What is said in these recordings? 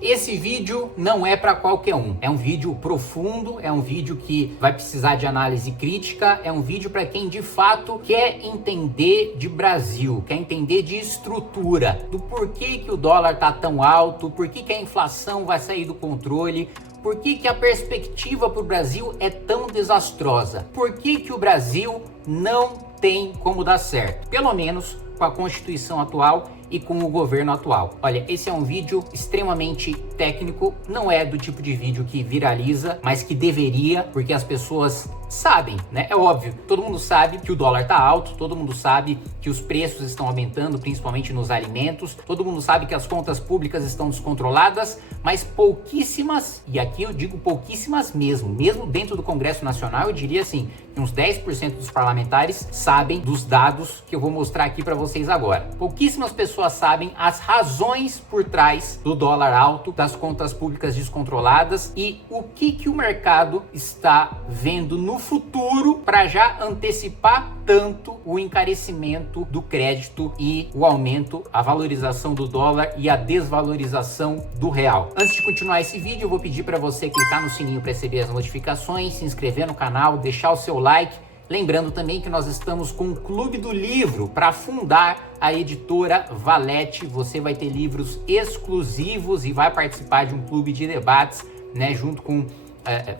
Esse vídeo não é para qualquer um, é um vídeo profundo, é um vídeo que vai precisar de análise crítica, é um vídeo para quem de fato quer entender de Brasil, quer entender de estrutura, do porquê que o dólar tá tão alto, por que a inflação vai sair do controle, por que a perspectiva para o Brasil é tão desastrosa, por que o Brasil não tem como dar certo, pelo menos com a Constituição atual e com o governo atual. Olha, esse é um vídeo extremamente técnico, não é do tipo de vídeo que viraliza, mas que deveria, porque as pessoas sabem, né? É óbvio, todo mundo sabe que o dólar tá alto, todo mundo sabe que os preços estão aumentando, principalmente nos alimentos, todo mundo sabe que as contas públicas estão descontroladas, mas pouquíssimas, e aqui eu digo pouquíssimas mesmo dentro do Congresso Nacional, eu diria assim, que uns 10% dos parlamentares sabem dos dados que eu vou mostrar aqui para vocês agora. Pouquíssimas pessoas sabem as razões por trás do dólar alto, das contas públicas descontroladas e o que o mercado está vendo no futuro para já antecipar tanto o encarecimento do crédito e o aumento, a valorização do dólar e a desvalorização do real. Antes de continuar esse vídeo, eu vou pedir para você clicar no sininho para receber as notificações, se inscrever no canal, deixar o seu like. Lembrando também que nós estamos com o Clube do Livro para fundar a editora Valete. Você vai ter livros exclusivos e vai participar de um clube de debates, né, junto com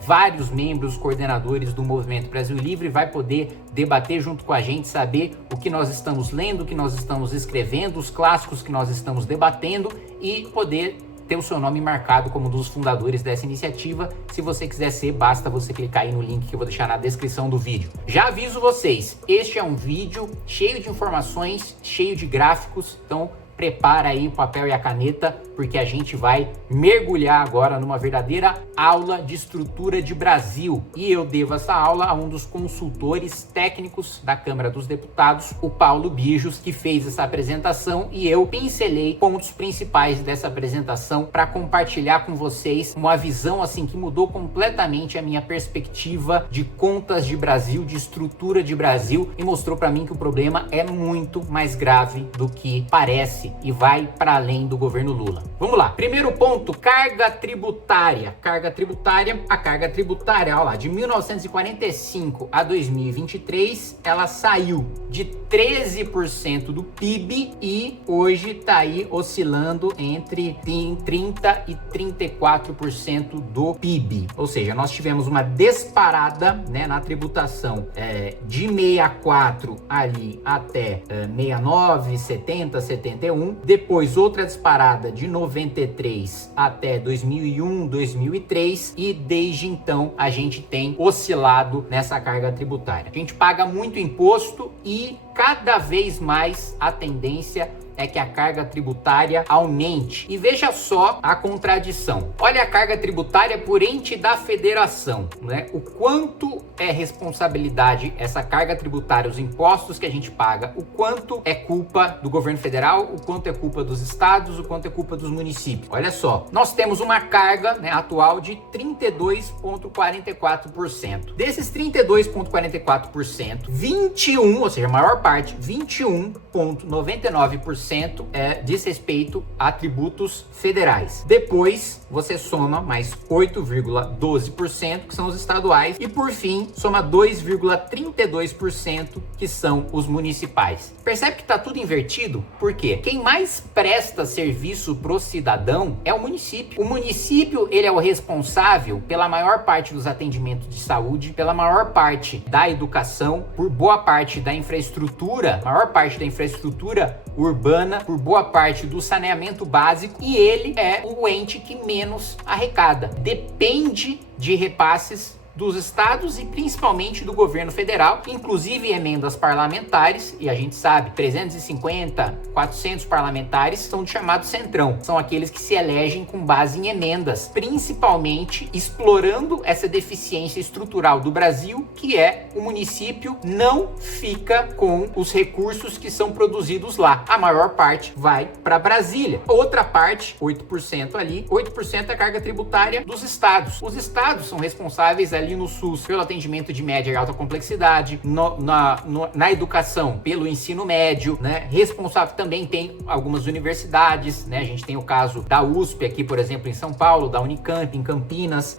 vários membros, coordenadores do Movimento Brasil Livre, vai poder debater junto com a gente, saber o que nós estamos lendo, o que nós estamos escrevendo, os clássicos que nós estamos debatendo e poder ter o seu nome marcado como um dos fundadores dessa iniciativa. Se você quiser ser, basta você clicar aí no link que eu vou deixar na descrição do vídeo. Já aviso vocês, este é um vídeo cheio de informações, cheio de gráficos, então prepara aí o papel e a caneta, porque a gente vai mergulhar agora numa verdadeira aula de estrutura de Brasil. E eu devo essa aula a um dos consultores técnicos da Câmara dos Deputados, o Paulo Bijos, que fez essa apresentação e eu pincelei pontos principais dessa apresentação para compartilhar com vocês uma visão assim que mudou completamente a minha perspectiva de contas de Brasil, de estrutura de Brasil, e mostrou para mim que o problema é muito mais grave do que parece e vai para além do governo Lula. Vamos lá. Primeiro ponto, carga tributária. A carga tributária, olha lá, de 1945 a 2023, ela saiu de 13% do PIB e hoje está aí oscilando entre 30% e 34% do PIB. Ou seja, nós tivemos uma disparada, né, na tributação de 64 ali até 69, 70, 71. Depois outra disparada de 93 até 2001, 2003 e desde então a gente tem oscilado nessa carga tributária. A gente paga muito imposto e cada vez mais a tendência é que a carga tributária aumente. E veja só a contradição. Olha a carga tributária por ente da federação, né? O quanto é responsabilidade essa carga tributária, os impostos que a gente paga, o quanto é culpa do governo federal, o quanto é culpa dos estados, o quanto é culpa dos municípios. Olha só, nós temos uma carga, né, atual de 32,44%. Desses 32,44%, 21, ou seja, a maior parte, 21,99% diz respeito a tributos federais. Depois você soma mais 8,12% que são os estaduais e por fim soma 2,32% que são os municipais. Percebe que tá tudo invertido? Por quê? Quem mais presta serviço pro cidadão é o município. O município, ele é o responsável pela maior parte dos atendimentos de saúde, pela maior parte da educação, por boa parte da infraestrutura, maior parte da infraestrutura urbana, por boa parte do saneamento básico, e ele é o ente que menos arrecada. Depende de repasses dos estados e principalmente do governo federal, inclusive emendas parlamentares, e a gente sabe, 350, 400 parlamentares são do chamado centrão, são aqueles que se elegem com base em emendas, principalmente explorando essa deficiência estrutural do Brasil, que é o município não fica com os recursos que são produzidos lá, a maior parte vai para Brasília, outra parte, 8% ali, 8% é a carga tributária dos estados. Os estados são responsáveis ali ali no SUS pelo atendimento de média e alta complexidade, na educação pelo ensino médio, né? Responsável também tem algumas universidades, né? A gente tem o caso da USP aqui, por exemplo, em São Paulo, da Unicamp em Campinas.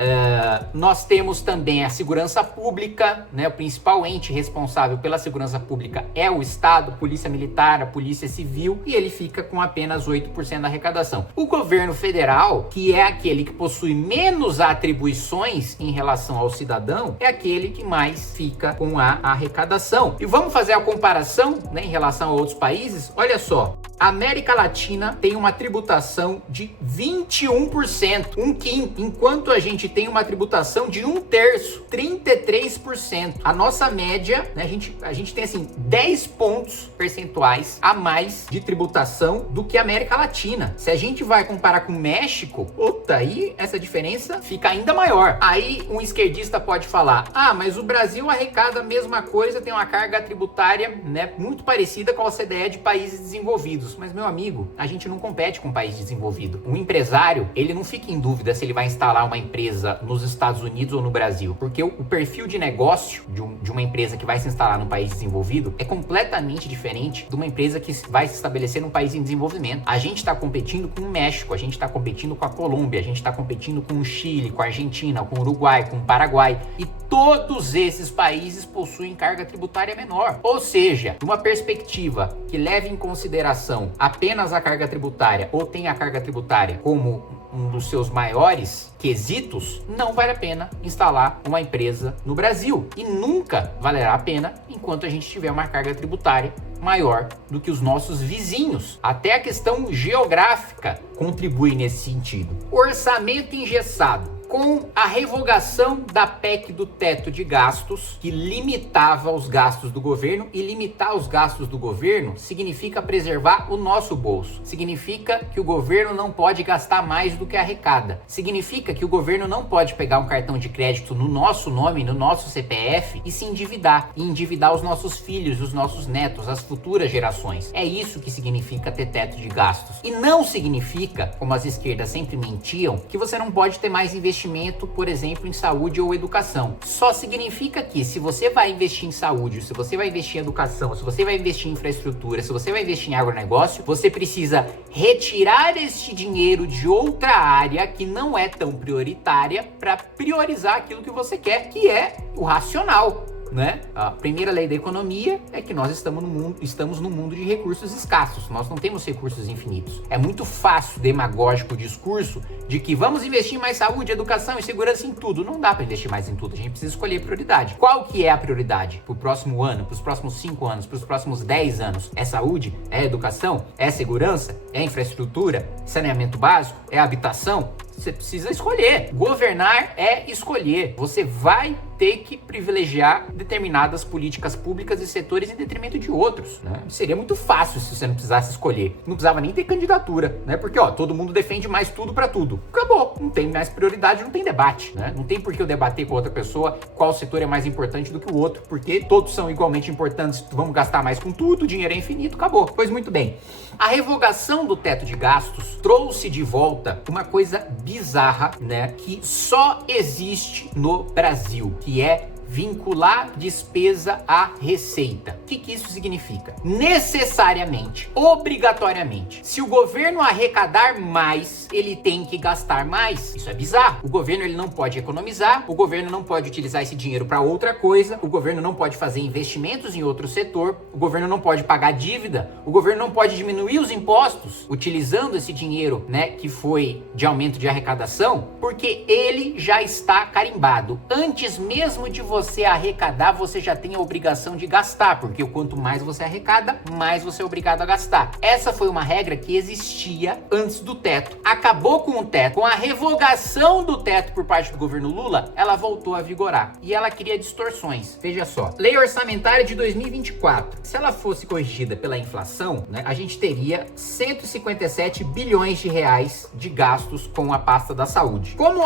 Nós temos também a segurança pública, né? O principal ente responsável pela segurança pública é o Estado, Polícia Militar, a Polícia Civil, e ele fica com apenas 8% da arrecadação. O governo federal, que é aquele que possui menos atribuições em relação ao cidadão, é aquele que mais fica com a arrecadação. E vamos fazer a comparação, né, em relação a outros países? Olha só, a América Latina tem uma tributação de 21%, um quinto, enquanto a gente tem uma tributação de 1/3, 33%. A nossa média, né, a gente tem assim 10 pontos percentuais a mais de tributação do que a América Latina. Se a gente vai comparar com o México, aí essa diferença fica ainda maior. Aí um esquerdista pode falar: mas o Brasil arrecada a mesma coisa, tem uma carga tributária, né, muito parecida com a OCDE de países desenvolvidos. Mas, meu amigo, a gente não compete com um país desenvolvido. Um empresário, ele não fica em dúvida se ele vai instalar uma empresa nos Estados Unidos ou no Brasil, porque o perfil de negócio de uma empresa que vai se instalar num país desenvolvido é completamente diferente de uma empresa que vai se estabelecer num país em desenvolvimento. A gente está competindo com o México, a gente está competindo com a Colômbia, a gente está competindo com o Chile, com a Argentina, com o Uruguai, com o Paraguai, e todos esses países possuem carga tributária menor. Ou seja, uma perspectiva que leve em consideração apenas a carga tributária ou tem a carga tributária como um dos seus maiores quesitos, não vale a pena instalar uma empresa no Brasil. E nunca valerá a pena enquanto a gente tiver uma carga tributária maior do que os nossos vizinhos. Até a questão geográfica contribui nesse sentido. Orçamento engessado. Com a revogação da PEC do teto de gastos, que limitava os gastos do governo, e limitar os gastos do governo significa preservar o nosso bolso. Significa que o governo não pode gastar mais do que arrecada. Significa que o governo não pode pegar um cartão de crédito no nosso nome, no nosso CPF, e se endividar. E endividar os nossos filhos, os nossos netos, as futuras gerações. É isso que significa ter teto de gastos. E não significa, como as esquerdas sempre mentiam, que você não pode ter mais investimento, por exemplo, em saúde ou educação. Só significa que se você vai investir em saúde, se você vai investir em educação, se você vai investir em infraestrutura, se você vai investir em agronegócio, você precisa retirar este dinheiro de outra área que não é tão prioritária para priorizar aquilo que você quer, que é o racional. Né? A primeira lei da economia é que nós estamos no mundo de recursos escassos. Nós não temos recursos infinitos. É muito fácil, demagógico o discurso de que vamos investir em mais saúde, educação e segurança em tudo. Não dá para investir mais em tudo. A gente precisa escolher prioridade. Qual que é a prioridade para o próximo ano, para os próximos 5 anos, para os próximos 10 anos? É saúde? É educação? É segurança? É infraestrutura? Saneamento básico? É habitação? Você precisa escolher. Governar é escolher. Você vai ter que privilegiar determinadas políticas públicas e setores em detrimento de outros, né? Seria muito fácil se você não precisasse escolher. Não precisava nem ter candidatura, né? Porque, todo mundo defende mais tudo pra tudo. Acabou. Não tem mais prioridade, não tem debate, né? Não tem por que eu debater com outra pessoa qual setor é mais importante do que o outro, porque todos são igualmente importantes. Vamos gastar mais com tudo, o dinheiro é infinito, acabou. Pois muito bem. A revogação do teto de gastos trouxe de volta uma coisa bizarra, né? Que só existe no Brasil, que é vincular despesa à receita. O que isso significa? Necessariamente, obrigatoriamente, se o governo arrecadar mais, ele tem que gastar mais. Isso é bizarro. O governo ele não pode economizar, o governo não pode utilizar esse dinheiro para outra coisa, o governo não pode fazer investimentos em outro setor, o governo não pode pagar dívida, o governo não pode diminuir os impostos utilizando esse dinheiro, né, que foi de aumento de arrecadação, porque ele já está carimbado. Antes mesmo de você arrecadar, você já tem a obrigação de gastar, porque quanto mais você arrecada, mais você é obrigado a gastar. Essa foi uma regra que existia antes do teto. Acabou com o teto. Com a revogação do teto por parte do governo Lula, ela voltou a vigorar. E ela cria distorções. Veja só. Lei orçamentária de 2024. Se ela fosse corrigida pela inflação, né, a gente teria 157 bilhões de reais de gastos com a pasta da saúde. Como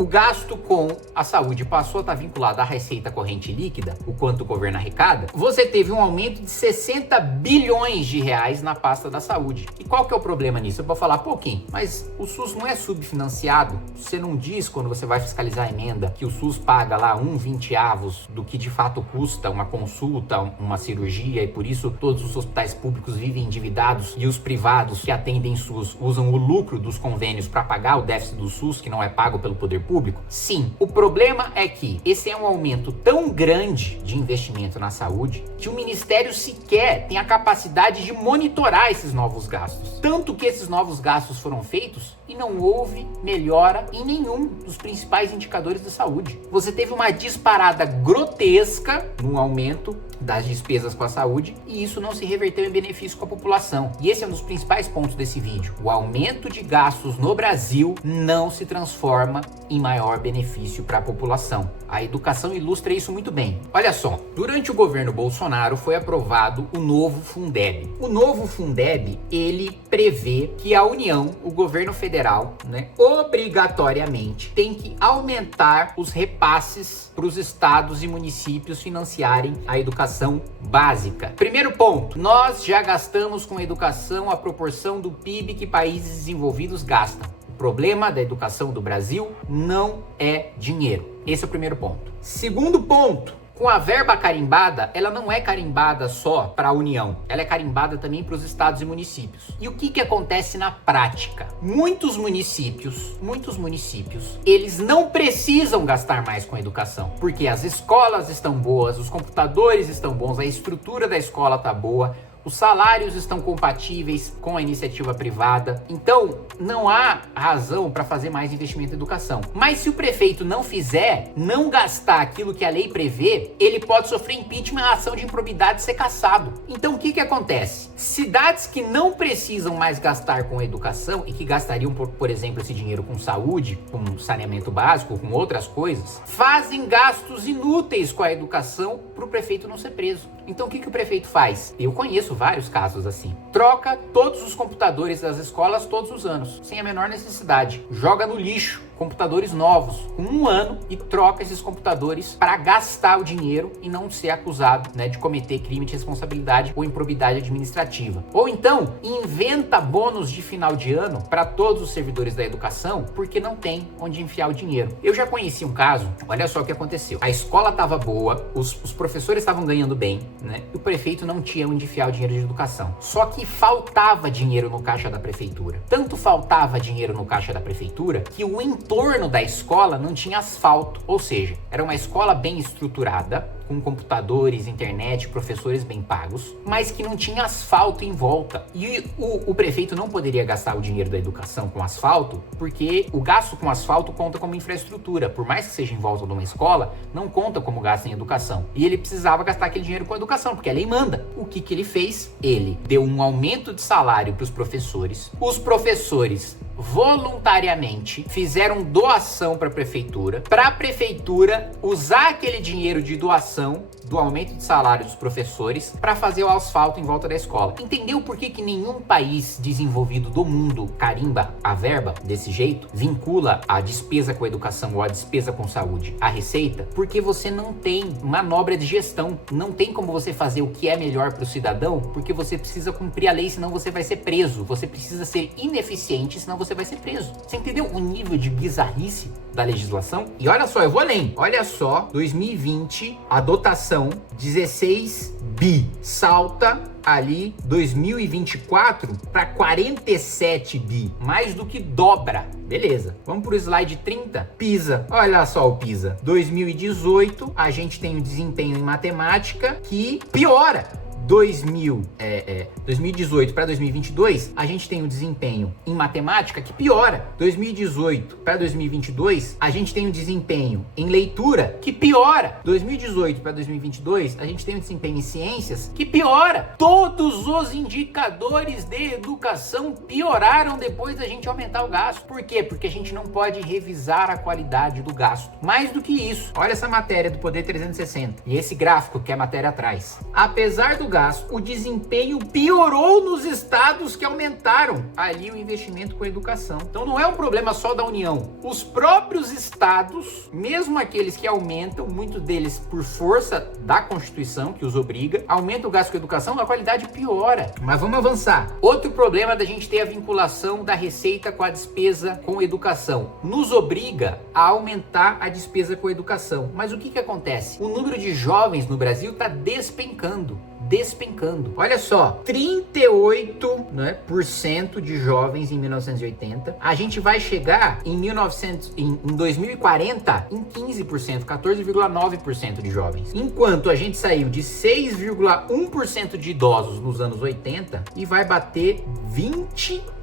o gasto com a saúde passou a estar vinculado à receita corrente líquida, o quanto o governo arrecada, você teve um aumento de 60 bilhões de reais na pasta da saúde. E qual que é o problema nisso? Eu vou falar pouquinho, mas o SUS não é subfinanciado. Você não diz, quando você vai fiscalizar a emenda, que o SUS paga lá 1/20 do que de fato custa uma consulta, uma cirurgia, e por isso todos os hospitais públicos vivem endividados e os privados que atendem SUS usam o lucro dos convênios para pagar o déficit do SUS, que não é pago pelo poder público? Sim. O problema é que esse é um aumento tão grande de investimento na saúde que o Ministério sequer tem a capacidade de monitorar esses novos gastos. Tanto que esses novos gastos foram feitos e não houve melhora em nenhum dos principais indicadores da saúde. Você teve uma disparada grotesca no aumento das despesas com a saúde e isso não se reverteu em benefício com a população. E esse é um dos principais pontos desse vídeo. O aumento de gastos no Brasil não se transforma em maior benefício para a população. A educação ilustra isso muito bem. Olha só, durante o governo Bolsonaro foi aprovado o novo Fundeb. O novo Fundeb, ele prevê que a União, o governo federal, obrigatoriamente tem que aumentar os repasses para os estados e municípios financiarem a educação básica. Primeiro ponto, nós já gastamos com educação a proporção do PIB que países desenvolvidos gastam. O problema da educação do Brasil não é dinheiro. Esse é o primeiro ponto. Segundo ponto, com a verba carimbada, ela não é carimbada só para a União, ela é carimbada também para os estados e municípios. E o que acontece na prática? Muitos municípios, eles não precisam gastar mais com a educação, porque as escolas estão boas, os computadores estão bons, a estrutura da escola está boa, os salários estão compatíveis com a iniciativa privada, então não há razão para fazer mais investimento em educação. Mas se o prefeito não fizer, não gastar aquilo que a lei prevê, ele pode sofrer impeachment, a ação de improbidade, ser cassado. Então o que acontece? Cidades que não precisam mais gastar com educação e que gastariam, por exemplo, esse dinheiro com saúde, com saneamento básico, com outras coisas, fazem gastos inúteis com a educação para o prefeito não ser preso. Então o que o prefeito faz? Eu conheço vários casos assim. Troca todos os computadores das escolas todos os anos, sem a menor necessidade. Joga no lixo computadores novos, com 1 ano, e troca esses computadores para gastar o dinheiro e não ser acusado, de cometer crime de responsabilidade ou improbidade administrativa. Ou então, inventa bônus de final de ano para todos os servidores da educação, porque não tem onde enfiar o dinheiro. Eu já conheci um caso, olha só o que aconteceu. A escola estava boa, os professores estavam ganhando bem, e o prefeito não tinha onde enfiar o dinheiro de educação. Só que faltava dinheiro no caixa da prefeitura. Tanto faltava dinheiro no caixa da prefeitura que o entorno da escola não tinha asfalto, ou seja, era uma escola bem estruturada, com computadores, internet, professores bem pagos, mas que não tinha asfalto em volta. E o prefeito não poderia gastar o dinheiro da educação com asfalto, porque o gasto com asfalto conta como infraestrutura. Por mais que seja em volta de uma escola, não conta como gasto em educação. E ele precisava gastar aquele dinheiro com educação, porque a lei manda. O que ele fez? Ele deu um aumento de salário para os professores. Os professores voluntariamente fizeram doação para a prefeitura usar aquele dinheiro de doação do aumento de salário dos professores para fazer o asfalto em volta da escola. Entendeu por que nenhum país desenvolvido do mundo carimba a verba desse jeito? Vincula a despesa com a educação ou a despesa com saúde à receita? Porque você não tem manobra de gestão. Não tem como você fazer o que é melhor para o cidadão, porque você precisa cumprir a lei, senão você vai ser preso. Você precisa ser ineficiente, senão você vai ser preso. Você entendeu o nível de bizarrice da legislação? E olha só, eu vou além. Olha só, 2020, a dotação 16 bi salta ali 2024 para 47 bi, mais do que dobra. Beleza, vamos pro slide 30. PISA, olha só o PISA. 2018, a gente tem um desempenho em matemática que piora. 2018 para 2022, a gente tem um desempenho em matemática que piora. 2018 para 2022, a gente tem um desempenho em leitura que piora. 2018 para 2022, a gente tem um desempenho em ciências que piora. Todos os indicadores de educação pioraram depois da gente aumentar o gasto. Por quê? Porque a gente não pode revisar a qualidade do gasto. Mais do que isso, olha essa matéria do Poder 360 e esse gráfico que a matéria traz. Apesar do gasto gasto, o desempenho piorou nos estados que aumentaram ali o investimento com educação. Então não é um problema só da União. Os próprios estados, mesmo aqueles que aumentam, muitos deles por força da Constituição, que os obriga, aumenta o gasto com educação, a qualidade piora. Mas vamos avançar. Outro problema da gente ter a vinculação da receita com a despesa com educação. Nos obriga a aumentar a despesa com educação. Mas o que acontece? O número de jovens no Brasil está despencando. Olha só, 38% de jovens em 1980. A gente vai chegar em 2040 em 15%, 14,9% de jovens. Enquanto a gente saiu de 6,1% de idosos nos anos 80 e vai bater 24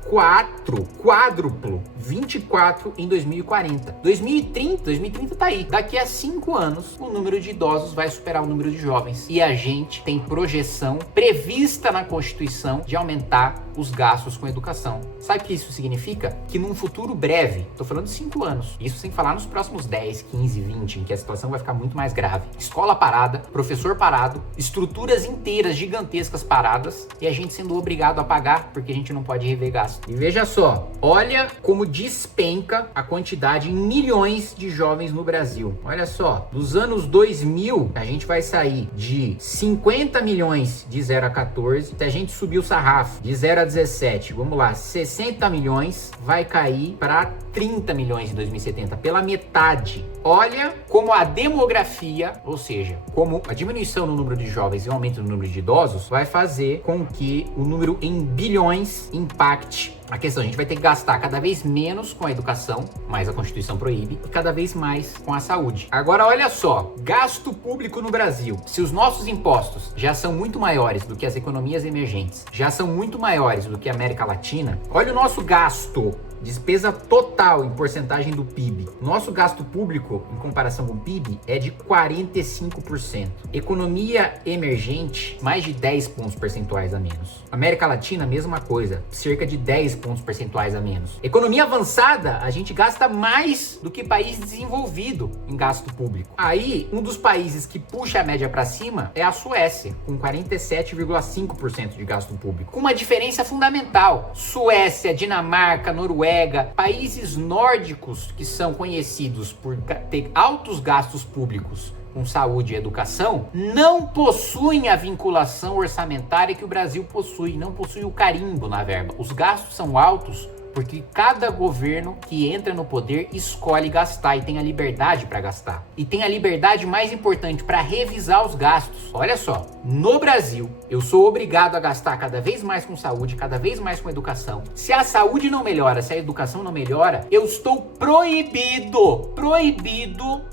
em 2040. 2030 tá aí. Daqui a 5 anos, o número de idosos vai superar o número de jovens. E a gente tem projeção prevista na Constituição de aumentar os gastos com educação. Sabe o que isso significa? Que num futuro breve, tô falando de 5 anos, isso sem falar nos próximos 10, 15, 20, em que a situação vai ficar muito mais grave. Escola parada, professor parado, estruturas inteiras gigantescas paradas e a gente sendo obrigado a pagar porque a gente não pode rever gasto. E veja só, olha como despenca a quantidade em milhões de jovens no Brasil. Olha só, dos anos 2000, a gente vai sair de 50 milhões de 0 a 14, se a gente subir o sarrafo de 0 a 17, vamos lá, 60 milhões vai cair para 30 milhões em 2070, pela metade. Olha como a demografia, ou seja, como a diminuição no número de jovens e o aumento no número de idosos vai fazer com que o número em bilhões impacte a questão. A gente vai ter que gastar cada vez menos com a educação, mas a Constituição proíbe, e cada vez mais com a saúde. Agora olha só, gasto público no Brasil. Se os nossos impostos já são muito maiores do que as economias emergentes, já são muito maiores do que a América Latina, olha o nosso gasto. Despesa total em porcentagem do PIB. Nosso gasto público, em comparação com o PIB, é de 45%. Economia emergente, mais de 10 pontos percentuais a menos. América Latina, mesma coisa, cerca de 10 pontos percentuais a menos. Economia avançada, a gente gasta mais do que país desenvolvido em gasto público. Aí, um dos países que puxa a média para cima é a Suécia, com 47,5% de gasto público. Com uma diferença fundamental. Suécia, Dinamarca, Noruega, países nórdicos que são conhecidos por ter altos gastos públicos com saúde e educação, não possuem a vinculação orçamentária que o Brasil possui, não possui o carimbo na verba. Os gastos são altos porque cada governo que entra no poder escolhe gastar e tem a liberdade para gastar. E tem a liberdade mais importante para revisar os gastos. Olha só, no Brasil, eu sou obrigado a gastar cada vez mais com saúde, cada vez mais com educação. Se a saúde não melhora, se a educação não melhora, eu estou proibido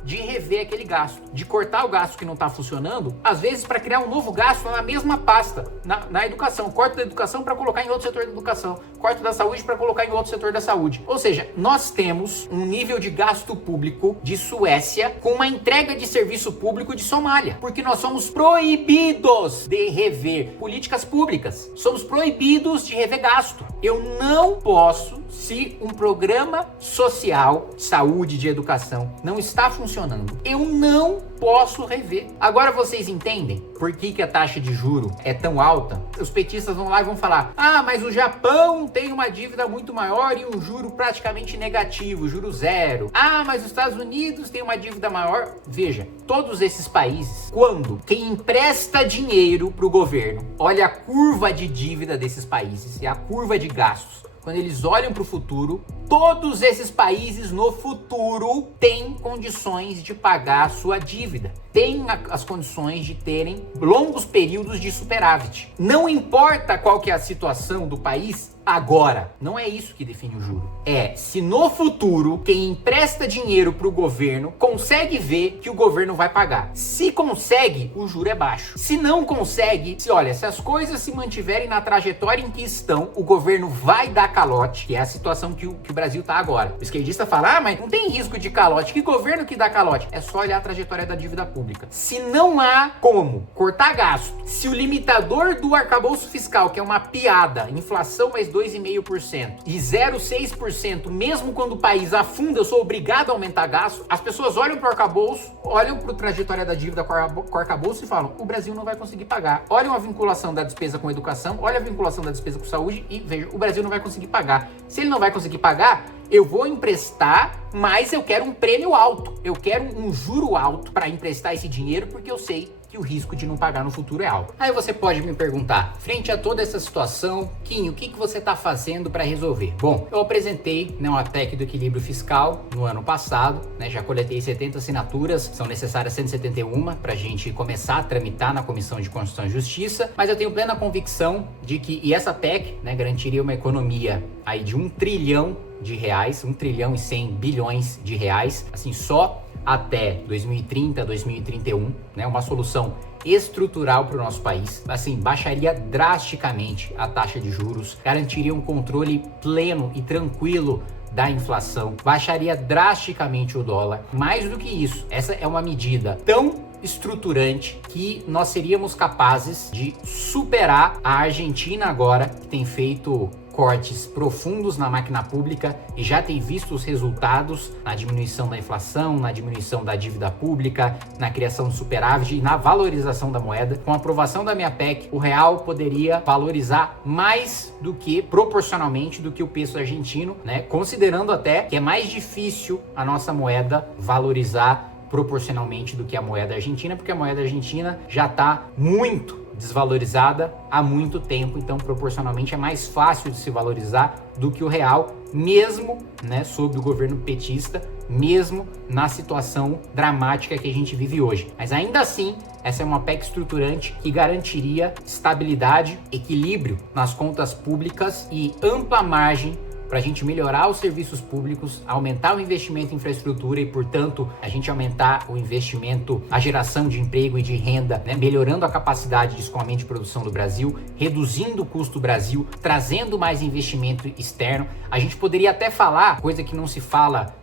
de rever aquele gasto, de cortar o gasto que não está funcionando, às vezes para criar um novo gasto na mesma pasta, na educação. Corto da educação para colocar em outro setor da educação, corto da saúde para colocar em outro setor da saúde. Ou seja, nós temos um nível de gasto público de Suécia com uma entrega de serviço público de Somália, porque nós somos proibidos de rever políticas públicas, somos proibidos de rever gasto. Eu não posso, se um programa social, saúde, de educação não está funcionando, eu não posso rever. Agora vocês entendem por que a taxa de juro é tão alta? Os petistas vão lá e vão falar: ah, mas o Japão tem uma dívida muito maior e um juro praticamente negativo, juro zero. Ah, mas os Estados Unidos tem uma dívida maior. Veja, todos esses países, quando quem empresta dinheiro para o governo, olha a curva de dívida desses países e a curva de gastos, quando eles olham para o futuro, todos esses países no futuro têm condições de pagar a sua dívida. Têm as condições de terem longos períodos de superávit. Não importa qual que é a situação do país agora. Não é isso que define o juro. É se no futuro quem empresta dinheiro para o governo consegue ver que o governo vai pagar. Se consegue, o juro é baixo. Se não consegue, se as coisas se mantiverem na trajetória em que estão, o governo vai dar calote, que é a situação que o Brasil está agora. O esquerdista fala: ah, mas não tem risco de calote. Que governo que dá calote? É só olhar a trajetória da dívida pública. Se não há como cortar gasto, se o limitador do arcabouço fiscal, que é uma piada, inflação mais 2,5% e 0,6%, mesmo quando o país afunda, eu sou obrigado a aumentar gasto, as pessoas olham para o arcabouço, olham para a trajetória da dívida com o arcabouço e falam, o Brasil não vai conseguir pagar. Olham a vinculação da despesa com educação, olham a vinculação da despesa com saúde e vejam, o Brasil não vai conseguir pagar. Se ele não vai conseguir pagar, eu vou emprestar, mas eu quero um prêmio alto, eu quero um juro alto para emprestar esse dinheiro, porque eu sei que o risco de não pagar no futuro é alto. Aí você pode me perguntar, frente a toda essa situação, Quinho, o que você está fazendo para resolver? Bom, eu apresentei uma PEC do equilíbrio fiscal no ano passado, já coletei 70 assinaturas, são necessárias 171 para a gente começar a tramitar na Comissão de Constituição e Justiça, mas eu tenho plena convicção de que essa PEC garantiria uma economia aí de 1 trilhão de reais, 1 trilhão e 100 bilhões de reais, assim, só até 2030, 2031, uma solução estrutural para o nosso país, assim, baixaria drasticamente a taxa de juros, garantiria um controle pleno e tranquilo da inflação, baixaria drasticamente o dólar. Mais do que isso, essa é uma medida tão estruturante que nós seríamos capazes de superar a Argentina agora, que tem feito cortes profundos na máquina pública e já tem visto os resultados na diminuição da inflação, na diminuição da dívida pública, na criação de superávit e na valorização da moeda. Com a aprovação da minha PEC, o real poderia valorizar mais do que, proporcionalmente, do que o peso argentino, considerando até que é mais difícil a nossa moeda valorizar proporcionalmente do que a moeda argentina, porque a moeda argentina já está muito desvalorizada há muito tempo, então proporcionalmente é mais fácil de se valorizar do que o real, mesmo sob o governo petista, mesmo na situação dramática que a gente vive hoje. Mas ainda assim, essa é uma PEC estruturante que garantiria estabilidade, equilíbrio nas contas públicas e ampla margem para a gente melhorar os serviços públicos, aumentar o investimento em infraestrutura e, portanto, a gente aumentar o investimento, a geração de emprego e de renda, melhorando a capacidade de escoamento de produção do Brasil, reduzindo o custo do Brasil, trazendo mais investimento externo. A gente poderia até falar, coisa que não se fala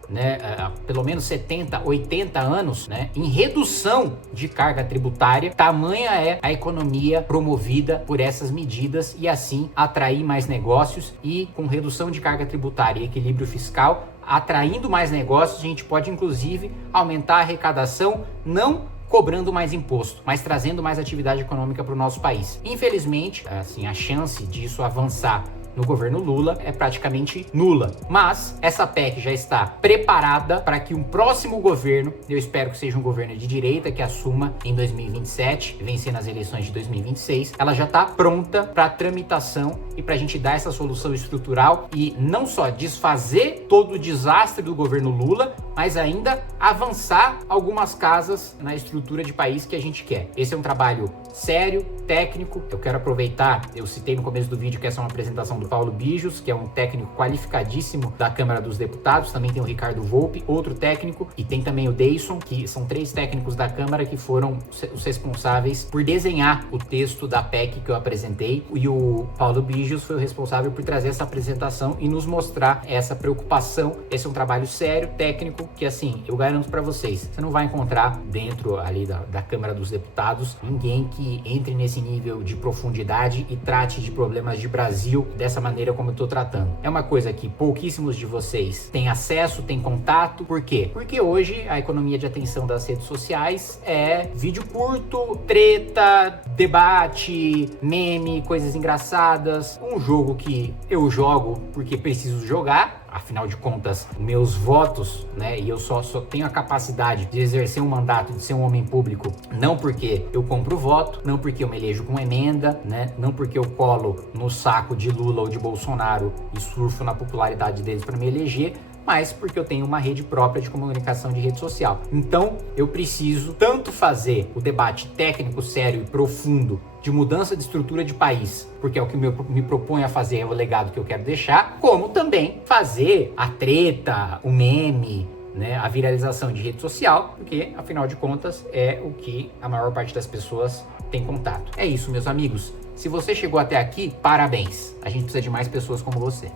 há pelo menos 70, 80 anos, em redução de carga tributária. Tamanha é a economia promovida por essas medidas e assim atrair mais negócios, e com redução de carga tributária e equilíbrio fiscal, atraindo mais negócios, a gente pode inclusive aumentar a arrecadação, não cobrando mais imposto, mas trazendo mais atividade econômica para o nosso país. Infelizmente, assim, a chance disso avançar no governo Lula é praticamente nula, mas essa PEC já está preparada para que um próximo governo, eu espero que seja um governo de direita, que assuma em 2027, vencendo as eleições de 2026, ela já está pronta para tramitação e para a gente dar essa solução estrutural e não só desfazer todo o desastre do governo Lula, mas ainda avançar algumas casas na estrutura de país que a gente quer. Esse é um trabalho sério, técnico. Eu quero aproveitar, eu citei no começo do vídeo que essa é uma apresentação do Paulo Bijos, que é um técnico qualificadíssimo da Câmara dos Deputados. Também tem o Ricardo Volpe, outro técnico, e tem também o Deison, que são 3 técnicos da Câmara que foram os responsáveis por desenhar o texto da PEC que eu apresentei, e o Paulo Bijos foi o responsável por trazer essa apresentação e nos mostrar essa preocupação. Esse é um trabalho sério, técnico, que assim, eu garanto para vocês, você não vai encontrar dentro ali da Câmara dos Deputados ninguém que entre nesse nível de profundidade e trate de problemas de Brasil dessa maneira como eu tô tratando. É uma coisa que pouquíssimos de vocês têm acesso, têm contato. Por quê? Porque hoje a economia de atenção das redes sociais é vídeo curto, treta, debate, meme, coisas engraçadas, um jogo que eu jogo porque preciso jogar. Afinal de contas, meus votos, e eu só tenho a capacidade de exercer um mandato, de ser um homem público, não porque eu compro voto, não porque eu me elejo com emenda, não porque eu colo no saco de Lula ou de Bolsonaro e surfo na popularidade deles para me eleger, mas porque eu tenho uma rede própria de comunicação de rede social. Então, eu preciso tanto fazer o debate técnico, sério e profundo de mudança de estrutura de país, porque é o que me proponho a fazer, é o legado que eu quero deixar, como também fazer a treta, o meme, a viralização de rede social, porque, afinal de contas, é o que a maior parte das pessoas tem contato. É isso, meus amigos. Se você chegou até aqui, parabéns. A gente precisa de mais pessoas como você.